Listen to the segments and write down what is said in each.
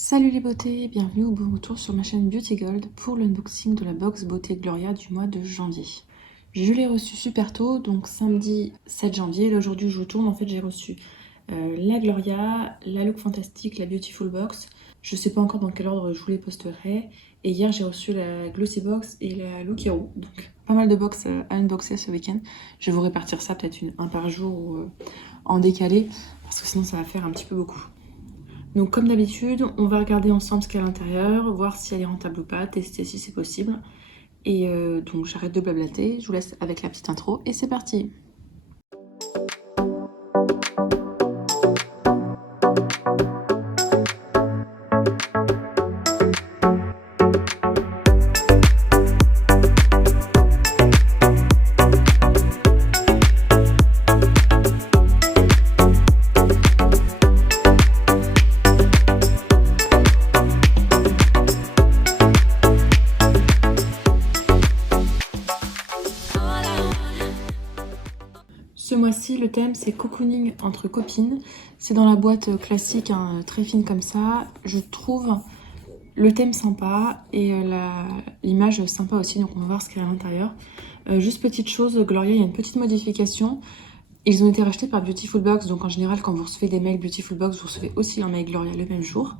Salut les beautés, bienvenue au bon retour sur ma chaîne Beauty Gold pour l'unboxing de la box Beauté Gloria du mois de janvier. Je l'ai reçu super tôt, donc samedi 7 janvier. Là aujourd'hui je vous tourne, en fait j'ai reçu la Gloria, la Look Fantastique, la Beautiful Box. Je sais pas encore dans quel ordre je vous les posterai. Et hier j'ai reçu la Glossy Box et la Look Hero. Donc pas mal de box à unboxer ce week-end. Je vais vous répartir ça peut-être un par jour ou en décalé, parce que sinon ça va faire un petit peu beaucoup. Donc comme d'habitude, on va regarder ensemble ce qu'il y a à l'intérieur, voir si elle est rentable ou pas, tester si c'est possible. Et donc j'arrête de blablater, je vous laisse avec la petite intro et c'est parti. Ce mois-ci, le thème, c'est cocooning entre copines. C'est dans la boîte classique, hein, très fine comme ça. Je trouve le thème sympa et l'image sympa aussi, donc on va voir ce qu'il y a à l'intérieur. Juste petite chose, Gloria, il y a une petite modification. Ils ont été rachetés par Beautiful Box, donc en général, quand vous recevez des mails Beautiful Box, vous recevez aussi un mail Gloria le même jour.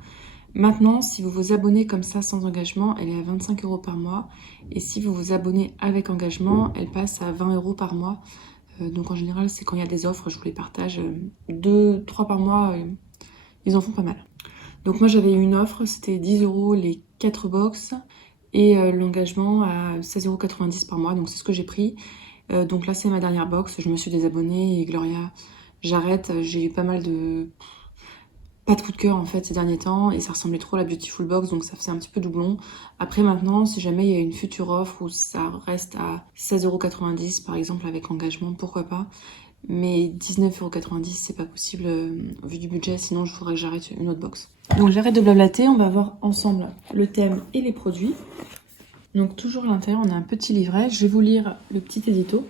Maintenant, si vous vous abonnez comme ça sans engagement, elle est à 25 € par mois. Et si vous vous abonnez avec engagement, elle passe à 20 € par mois. Donc en général, c'est quand il y a des offres, je vous les partage 2-3 par mois, ils en font pas mal. Donc moi j'avais eu une offre, c'était 10 € les 4 box et l'engagement à 16,90 € par mois, donc c'est ce que j'ai pris. Donc là c'est ma dernière box, je me suis désabonnée et Gloria, j'arrête, j'ai eu pas mal de... Pas de coup de cœur en fait ces derniers temps et ça ressemblait trop à la Beautiful Box, donc ça faisait un petit peu doublon. Après maintenant, si jamais il y a une future offre où ça reste à 16,90 € par exemple avec engagement, pourquoi pas. Mais 19,90 € c'est pas possible vu du budget, sinon je faudrait que j'arrête une autre box. Donc j'arrête de blablater, on va voir ensemble le thème et les produits. Donc toujours à l'intérieur on a un petit livret, je vais vous lire le petit édito.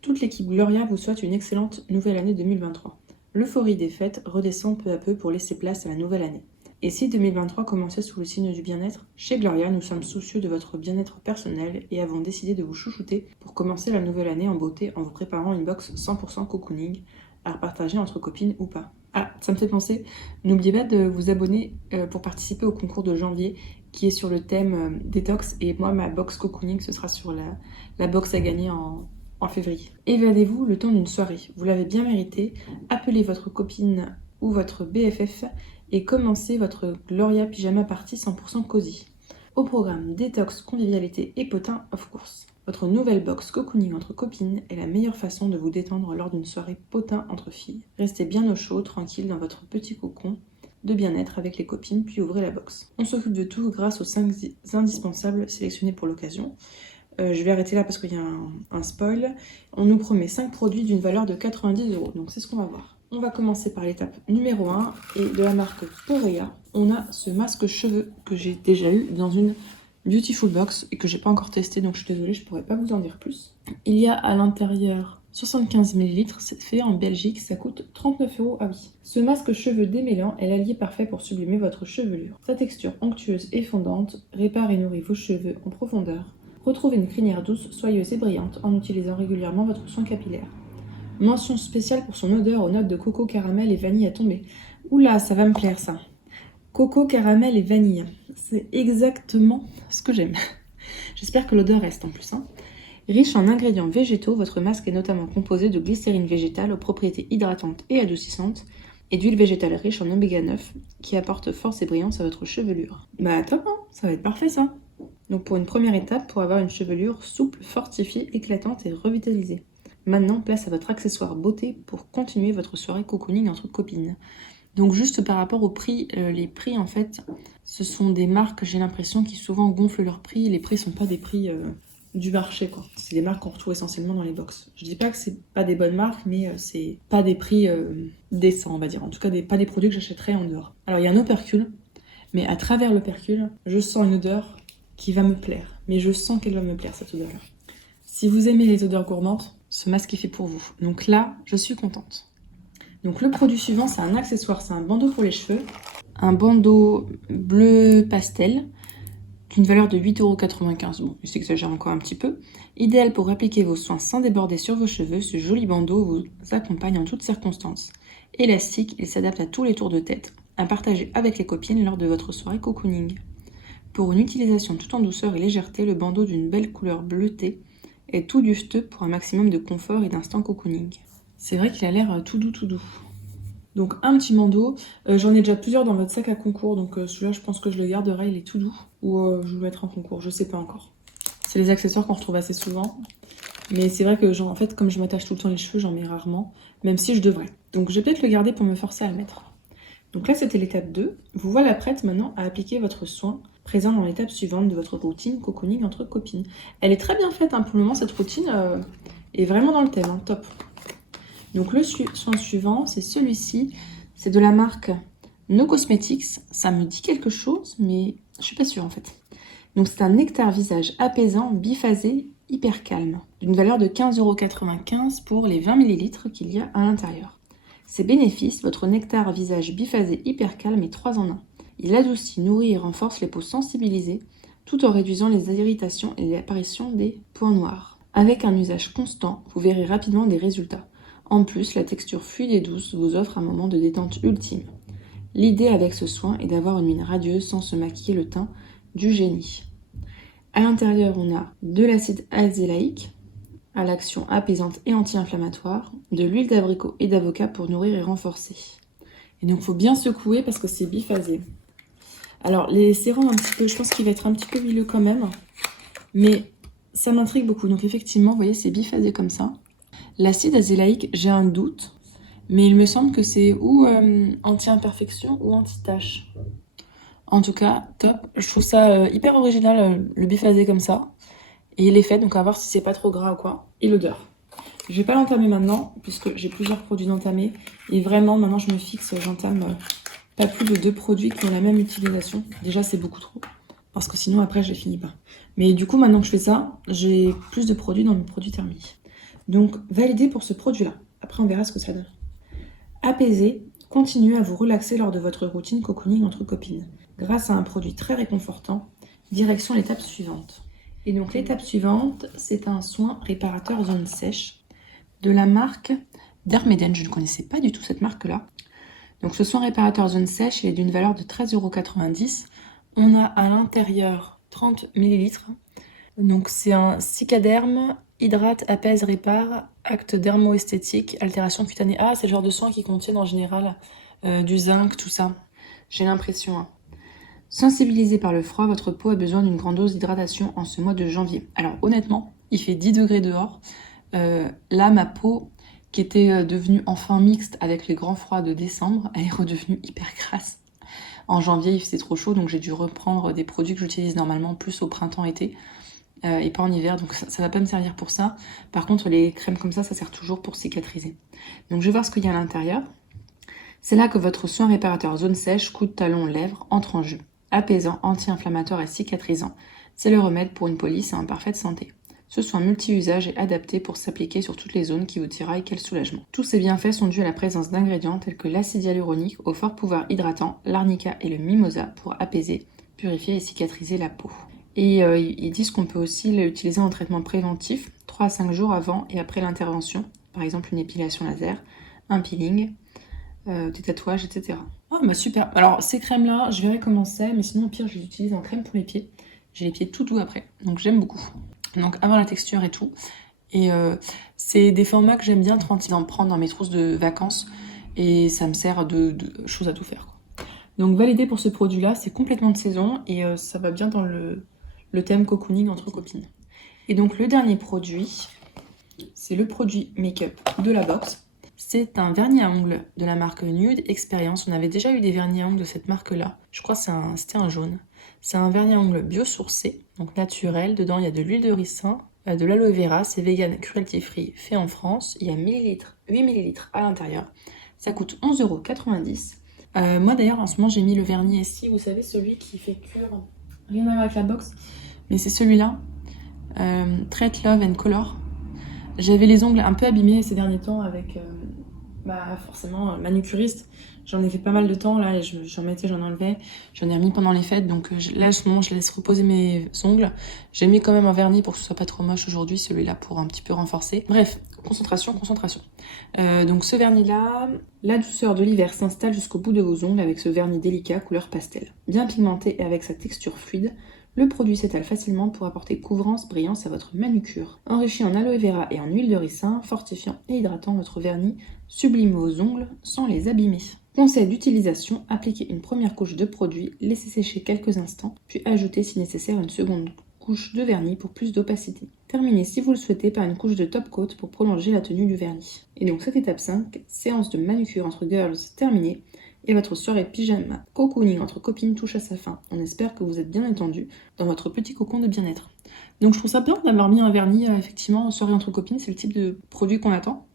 Toute l'équipe Gloria vous souhaite une excellente nouvelle année 2023. L'euphorie des fêtes redescend peu à peu pour laisser place à la nouvelle année. Et si 2023 commençait sous le signe du bien-être, chez Gloria, nous sommes soucieux de votre bien-être personnel et avons décidé de vous chouchouter pour commencer la nouvelle année en beauté en vous préparant une box 100% cocooning à partager entre copines ou pas. Ah, ça me fait penser, n'oubliez pas de vous abonner pour participer au concours de janvier qui est sur le thème détox et moi ma box cocooning ce sera sur la box à gagner en février. Évadez-vous le temps d'une soirée, vous l'avez bien mérité, appelez votre copine ou votre BFF et commencez votre Gloria Pyjama Party 100% cosy. Au programme détox, convivialité et potin of course. Votre nouvelle box cocooning entre copines est la meilleure façon de vous détendre lors d'une soirée potin entre filles. Restez bien au chaud, tranquille dans votre petit cocon de bien-être avec les copines, puis ouvrez la box. On s'occupe de tout grâce aux 5 indispensables sélectionnés pour l'occasion. Je vais arrêter là parce qu'il y a un spoil. On nous promet 5 produits d'une valeur de 90 €. Donc c'est ce qu'on va voir. On va commencer par l'étape numéro 1. Et de la marque Porea, on a ce masque cheveux que j'ai déjà eu dans une Beautiful Box et que j'ai pas encore testé. Donc je suis désolée, je pourrais pas vous en dire plus. Il y a à l'intérieur 75 ml. C'est fait en Belgique. Ça coûte 39 € à vie. Ce masque cheveux démêlant est l'allié parfait pour sublimer votre chevelure. Sa texture onctueuse et fondante répare et nourrit vos cheveux en profondeur. Retrouvez une crinière douce, soyeuse et brillante en utilisant régulièrement votre soin capillaire. Mention spéciale pour son odeur aux notes de coco, caramel et vanille à tomber. Oula, ça va me plaire ça. Coco, caramel et vanille. C'est exactement ce que j'aime. J'espère que l'odeur reste en plus. Riche en ingrédients végétaux, votre masque est notamment composé de glycérine végétale aux propriétés hydratantes et adoucissantes et d'huile végétale riche en oméga 9 qui apporte force et brillance à votre chevelure. Bah top, hein, ça va être parfait ça. Donc pour une première étape, pour avoir une chevelure souple, fortifiée, éclatante et revitalisée. Maintenant, place à votre accessoire beauté pour continuer votre soirée cocooning entre copines. Donc juste par rapport au prix, les prix en fait, ce sont des marques, j'ai l'impression, qui souvent gonflent leurs prix. Les prix sont pas des prix du marché, quoi. C'est des marques qu'on retrouve essentiellement dans les box. Je dis pas que c'est pas des bonnes marques, mais c'est pas des prix décents, on va dire. En tout cas, pas des produits que j'achèterais en dehors. Alors il y a un opercule, mais à travers l'opercule, je sens une odeur qui va me plaire. Mais je sens qu'elle va me plaire, cette odeur-là. Si vous aimez les odeurs gourmandes, ce masque est fait pour vous. Donc là, je suis contente. Donc le produit suivant, c'est un accessoire, c'est un bandeau pour les cheveux. un bandeau bleu pastel d'une valeur de 8,95 €. Bon, je s'exagère encore un petit peu. Idéal pour appliquer vos soins sans déborder sur vos cheveux, ce joli bandeau vous accompagne en toutes circonstances. Élastique, il s'adapte à tous les tours de tête, à partager avec les copines lors de votre soirée cocooning. Pour une utilisation tout en douceur et légèreté, le bandeau d'une belle couleur bleutée est tout dufteux pour un maximum de confort et d'instant cocooning. C'est vrai qu'il a l'air tout doux, tout doux. Donc un petit bandeau, j'en ai déjà plusieurs dans votre sac à concours, donc celui-là je pense que je le garderai, il est tout doux. Ou je le mettrai en concours, je sais pas encore. C'est les accessoires qu'on retrouve assez souvent. Mais c'est vrai que genre, en fait, comme je m'attache tout le temps les cheveux, j'en mets rarement, même si je devrais. Donc je vais peut-être le garder pour me forcer à le mettre. Donc là c'était l'étape 2. Vous voilà prête maintenant à appliquer votre soin présent dans l'étape suivante de votre routine cocooning entre copines. Elle est très bien faite pour le moment, cette routine est vraiment dans le thème, top. Donc le soin suivant, c'est celui-ci. C'est de la marque No Cosmetics. Ça me dit quelque chose, mais je suis pas sûre en fait. Donc c'est un nectar visage apaisant, biphasé, hyper calme, d'une valeur de 15,95 € pour les 20 ml qu'il y a à l'intérieur. Ses bénéfices, votre nectar visage biphasé hyper calme est 3 en 1. Il adoucit, nourrit et renforce les peaux sensibilisées, tout en réduisant les irritations et l'apparition des points noirs. Avec un usage constant, vous verrez rapidement des résultats. En plus, la texture fluide et douce vous offre un moment de détente ultime. L'idée avec ce soin est d'avoir une mine radieuse sans se maquiller le teint du génie. À l'intérieur, on a de l'acide azélaïque à l'action apaisante et anti-inflammatoire, de l'huile d'abricot et d'avocat pour nourrir et renforcer. Et donc, il faut bien secouer parce que c'est biphasé. Alors, les sérums, un petit peu, je pense qu'il va être un petit peu huileux quand même, mais ça m'intrigue beaucoup. Donc, effectivement, vous voyez, c'est biphasé comme ça. L'acide azélaïque, j'ai un doute, mais il me semble que c'est ou anti-imperfection ou anti-tache. En tout cas, top. Je trouve ça hyper original, le biphasé comme ça. Et il est fait, donc à voir si c'est pas trop gras ou quoi. Et l'odeur. Je vais pas l'entamer maintenant, puisque j'ai plusieurs produits d'entamer. Et vraiment, maintenant, je me fixe, j'entame pas plus de 2 produits qui ont la même utilisation. Déjà, c'est beaucoup trop. Parce que sinon, après, je les finis pas. Mais du coup, maintenant que je fais ça, j'ai plus de produits dans mes produits thermiques. Donc, validé pour ce produit-là. Après, on verra ce que ça donne. Apaisé, continuez à vous relaxer lors de votre routine cocooning entre copines. Grâce à un produit très réconfortant, direction l'étape suivante. Et donc, l'étape suivante, c'est un soin réparateur zone sèche de la marque Dermeden. Je ne connaissais pas du tout cette marque-là. Donc, ce soin réparateur zone sèche, il est d'une valeur de 13,90 €. On a à l'intérieur 30 ml. Donc, c'est un cicaderme. Hydrate, apaise, répare, acte dermo-esthétique, altération cutanée. Ah, c'est le genre de soins qui contiennent en général du zinc, tout ça. J'ai l'impression. Sensibilisé par le froid, votre peau a besoin d'une grande dose d'hydratation en ce mois de janvier. Alors honnêtement, il fait 10 degrés dehors. Là, ma peau, qui était devenue enfin mixte avec les grands froids de décembre, elle est redevenue hyper grasse. En janvier, il faisait trop chaud, donc j'ai dû reprendre des produits que j'utilise normalement plus au printemps-été. Et pas en hiver, donc ça va pas me servir pour ça. Par contre, les crèmes comme ça sert toujours pour cicatriser. Donc je vais voir ce qu'il y a à l'intérieur. C'est là que votre soin réparateur zone sèche, coude, talon, lèvres entre en jeu. Apaisant, anti-inflammatoire et cicatrisant. C'est le remède pour une peau lisse et en parfaite santé. Ce soin multi-usage est adapté pour s'appliquer sur toutes les zones qui vous tiraillent. Quel soulagement. Tous ces bienfaits sont dus à la présence d'ingrédients tels que l'acide hyaluronique au fort pouvoir hydratant, l'arnica et le mimosa pour apaiser, purifier et cicatriser la peau. Et ils disent qu'on peut aussi l'utiliser en traitement préventif, 3 à 5 jours avant et après l'intervention, par exemple une épilation laser, un peeling, des tatouages, etc. Oh bah super. Alors ces crèmes-là, je verrai comment c'est, mais sinon au pire je les utilise en crème pour les pieds. J'ai les pieds tout doux après, donc j'aime beaucoup. Donc avoir la texture et tout. Et c'est des formats que j'aime bien d'en prendre dans mes trousses de vacances, et ça me sert de choses à tout faire, quoi. Donc validé pour ce produit-là, c'est complètement de saison, et ça va bien dans le thème cocooning entre copines. Et donc le dernier produit, c'est le produit make-up de la box. C'est un vernis à ongles de la marque Nude Experience. On avait déjà eu des vernis à ongles de cette marque-là. Je crois que c'était un jaune. C'est un vernis à ongles biosourcé, donc naturel. Dedans, il y a de l'huile de ricin, de l'aloe vera. C'est vegan, cruelty free, fait en France. Il y a 8 ml à l'intérieur. Ça coûte 11,90 €. Moi d'ailleurs, en ce moment, j'ai mis le vernis ici. Vous savez, celui qui fait cure. Rien à voir avec la box. Mais c'est celui-là. Treat Love and Color. J'avais les ongles un peu abîmés ces derniers temps avec bah forcément manucuriste. J'en ai fait pas mal de temps là et j'en mettais, j'en enlevais. J'en ai remis pendant les fêtes donc là en ce moment je laisse reposer mes ongles. J'ai mis quand même un vernis pour que ce soit pas trop moche aujourd'hui, celui-là pour un petit peu renforcer. Bref, concentration, concentration. Donc ce vernis là, la douceur de l'hiver s'installe jusqu'au bout de vos ongles avec ce vernis délicat couleur pastel. Bien pigmenté et avec sa texture fluide, le produit s'étale facilement pour apporter couvrance, brillance à votre manucure. Enrichi en aloe vera et en huile de ricin, fortifiant et hydratant votre vernis, sublime vos ongles sans les abîmer. Conseil d'utilisation, appliquez une première couche de produit, laissez sécher quelques instants, puis ajoutez si nécessaire une seconde couche de vernis pour plus d'opacité. Terminez si vous le souhaitez par une couche de top coat pour prolonger la tenue du vernis. Et donc cette étape 5, séance de manucure entre girls terminée, et votre soirée pyjama cocooning entre copines touche à sa fin. On espère que vous êtes bien étendu dans votre petit cocon de bien-être. Donc je trouve ça bien d'avoir mis un vernis, effectivement, en soirée entre copines, c'est le type de produit qu'on attend.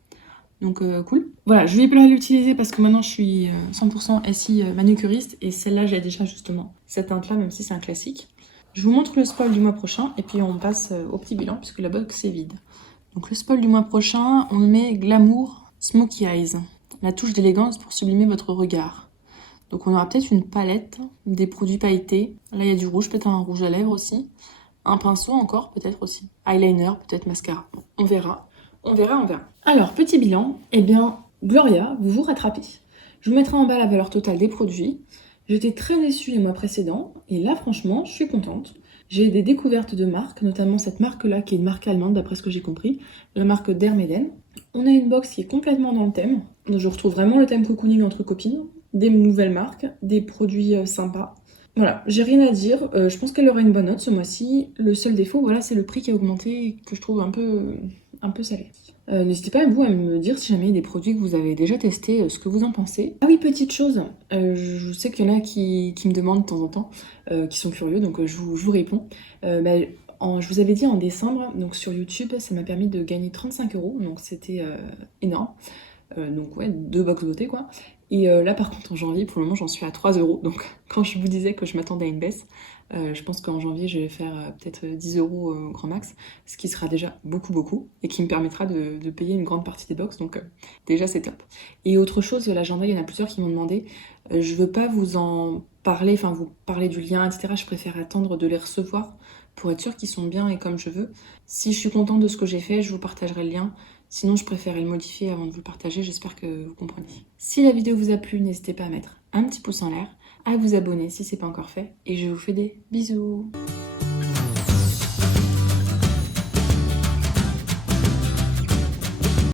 Donc cool. Voilà, je vais pas l'utiliser parce que maintenant je suis 100% SI manucuriste et celle-là j'ai déjà justement cette teinte-là, même si c'est un classique. Je vous montre le spoil du mois prochain et puis on passe au petit bilan puisque la box est vide. Donc le spoil du mois prochain, on met Glamour Smoky Eyes, la touche d'élégance pour sublimer votre regard. Donc on aura peut-être une palette, des produits pailletés. Là il y a du rouge, peut-être un rouge à lèvres aussi. Un pinceau encore, peut-être aussi. Eyeliner, peut-être mascara. Bon, on verra. On verra, on verra. Alors, petit bilan, eh bien, Gloria, vous vous rattrapez. Je vous mettrai en bas la valeur totale des produits. J'étais très déçue les mois précédents, et là, franchement, je suis contente. J'ai des découvertes de marques, notamment cette marque-là, qui est une marque allemande, d'après ce que j'ai compris, la marque Dermeden. On a une box qui est complètement dans le thème. Donc, je retrouve vraiment le thème cocooning entre copines, des nouvelles marques, des produits sympas. Voilà, j'ai rien à dire. Je pense qu'elle aura une bonne note ce mois-ci. Le seul défaut, voilà, c'est le prix qui a augmenté et que je trouve un peu salé. N'hésitez pas à me dire si jamais il y a des produits que vous avez déjà testés, ce que vous en pensez. Ah oui, petite chose, je sais qu'il y en a qui me demandent de temps en temps, qui sont curieux, donc je vous réponds. Je vous avais dit en décembre, donc sur YouTube, ça m'a permis de gagner 35 €, donc c'était énorme. Donc ouais, 2 box beauté quoi. Et là par contre en janvier, pour le moment j'en suis à 3 €. Donc quand je vous disais que je m'attendais à une baisse, je pense qu'en janvier je vais faire peut-être 10 € grand max, ce qui sera déjà beaucoup et qui me permettra de payer une grande partie des box. Donc déjà c'est top. Et autre chose, l'agenda, il y en a plusieurs qui m'ont demandé, je veux pas vous en parler, enfin vous parler du lien, etc. Je préfère attendre de les recevoir pour être sûre qu'ils sont bien et comme je veux. Si je suis contente de ce que j'ai fait, je vous partagerai le lien. Sinon, je préférais le modifier avant de vous le partager, j'espère que vous comprenez. Si la vidéo vous a plu, n'hésitez pas à mettre un petit pouce en l'air, à vous abonner si ce n'est pas encore fait, et je vous fais des bisous.